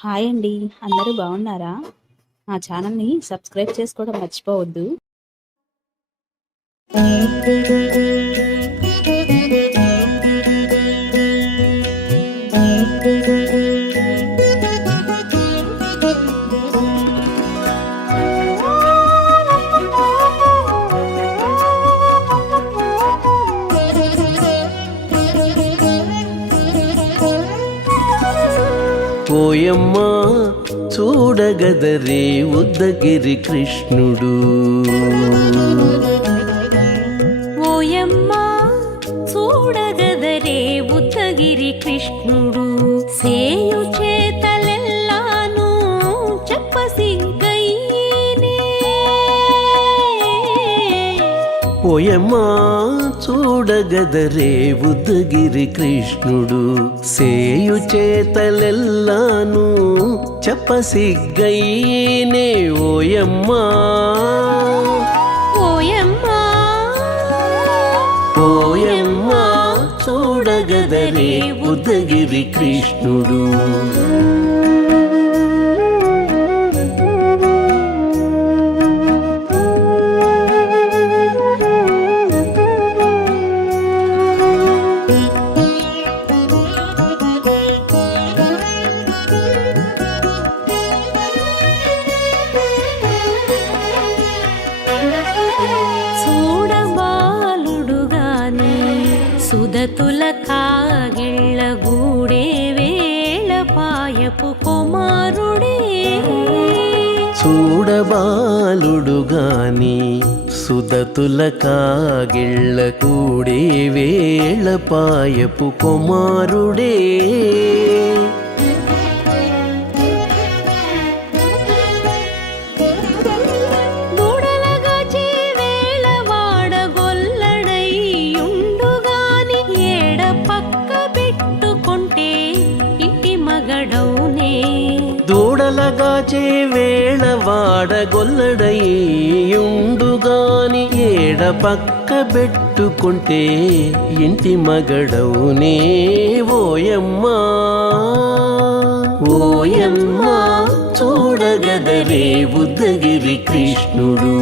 Hi అండి. అందరూ బాగున్నారా? మా ఛానల్‌ని సబ్స్క్రైబ్ చేసుకోవడం మర్చిపోవద్దు. ఓయమ్మా చూడగదరే ఉద్దగిరి కృష్ణుడు. ఓయమ్మా చూడగదరే ఉద్దగిరి కృష్ణుడు. సేయు చేతలెల్లాను చెప్పసిగ్గైనే. ఓయమ్మా చూడగదరే ఉద్దగిరి కృష్ణుడు. సేయు చేతలెల్లాను చెప్పసిగ్గైనే. ఓయమ్మా ఓయమ్మా ఓయమ్మా చూడగదరే ఉద్దగిరి కృష్ణుడు. సుదతుల కాగిళ్ళ గూడే వేళ పాయపు కుమారుడే. చూడబాలుడుగాని సుదతుల కాగిళ్ళ కూడే వేళ పాయపు కుమారుడే. దూడలగాచే వేళ వాడగొల్లడయ్యుండుగాని ఏడ పక్క పెట్టుకుంటే ఇంటి మగడవునే. ఓయమ్మా ఓయమ్మా చూడగదరే ఉద్దగిరి కృష్ణుడు.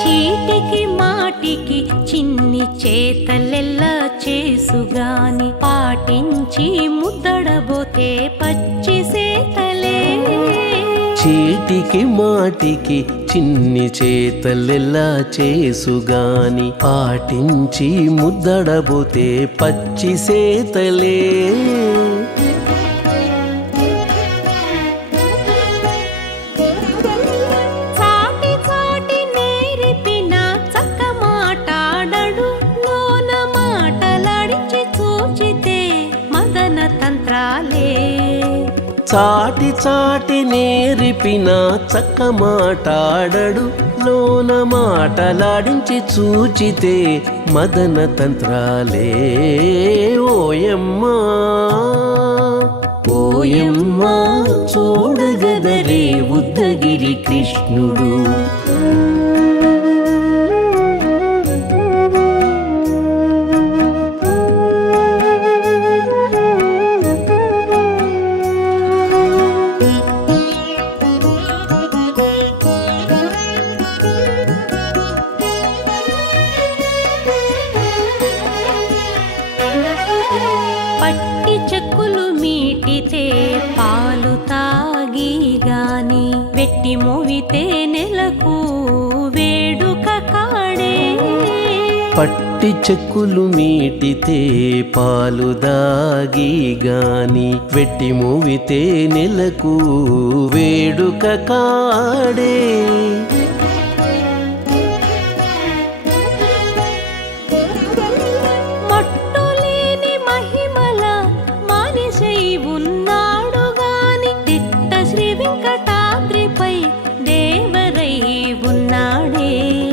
చీటికి మాటికి చిన్ని చేతలెల్లా చేసుగాని పాటించి ముద్దడబోతే పచ్చి సేతలే. చీటికి మాటికి చిన్ని చేతలెల్లా చేసుగాని పాటించి ముద్దడబోతే పచ్చి సేతలే. చాటి చాటి నేరిపిన చక్క మాటాడడు లోన మాటలాడించి చూచితే మదన తంత్రాలే. ఓయమ్మా ఓయమ్మా చూడగదరే ఉద్దగిరి కృష్ణుడు. పట్టి చెక్కులు మీటితే పాలు తాగి గాని వెట్టి మోవితే నెలకు వేడుక కాడే. పట్టి చెక్కులు మీటితే పాలు దాగి గాని వెట్టి మోవితే నెలకు వేడుక కాడే.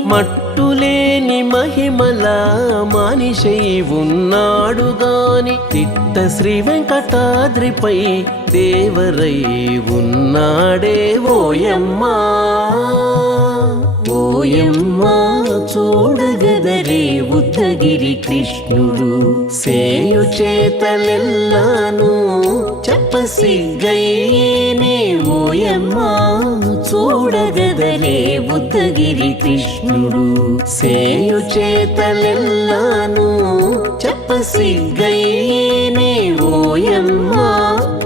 మట్టులేని మహిమ తిరుమల మానిషై ఉన్నాడు గాని తిట్ట శ్రీ వెంకటాద్రిపై దేవరై ఉన్నాడే ఓయమ్మా ఓయమ్మా చూడగదరే ఉద్దగిరి కృష్ణుడు సేయు చేతలెల్లాను చెప్పసిగ్గైనే ఓయమ్మా చూడగదరే ఉద్దగిరి కృష్ణుడు సేయు చేతలెల్లాను చెప్పసిగ్గైనే ఓయమ్మా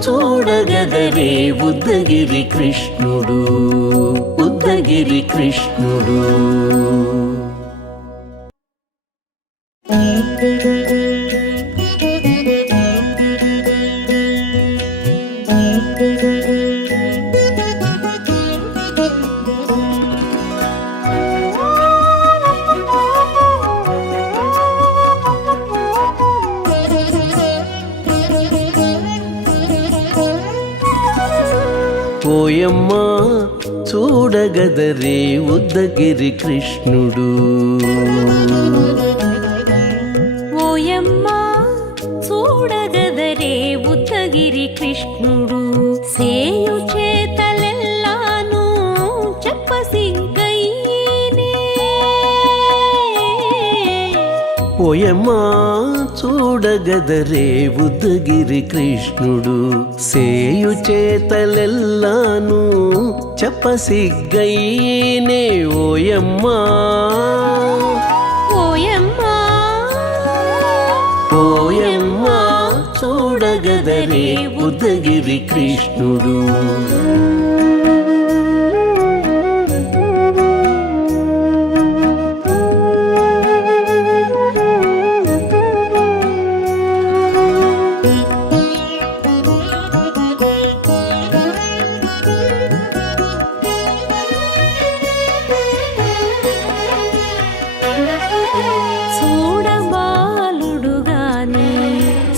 చూడగదరే ఉద్దగిరి కృష్ణుడు ఉద్దగిరి కృష్ణుడు. ఓయమ్మా చూడగదరే ఉద్దగిరి కృష్ణుడు ఓయమ్మా చూడగదరే ఉద్దగిరి కృష్ణుడు సేయు చేతలెల్లాను చెప్పసిగ్గైనే ఓయమ్మా చూడగదరే ఉద్దగిరి కృష్ణుడు సేయు చేతలెల్లాను చెప్పసిగ్గైనే ఓయమ్మా ఓయమ్మా ఓయమ్మా చూడగదరే ఉద్దగిరి కృష్ణుడు.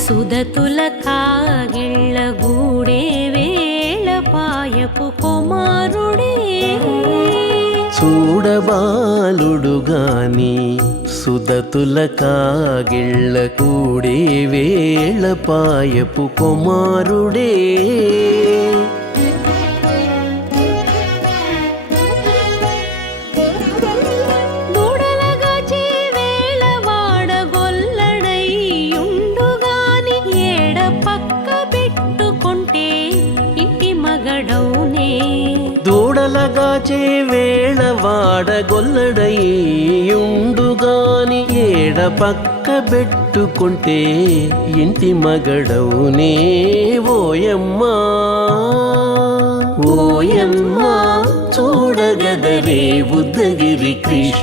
సుదతుల కాగిళ్ళ గూడే వేళ పాయపు కుమారుడే చూడబాలుడు గాని సుదతుల కాగిళ్ళ కూడే వేళ పాయపు కుమారుడే దూడలగాచే వేళ వాడగొల్లడయ్యుండుగాని ఏడ పక్క పెట్టుకుంటే ఇంటి మగడవునే ఓయమ్మా ఓయమ్మా చూడగదరే ఉద్దగిరి కృష్ణ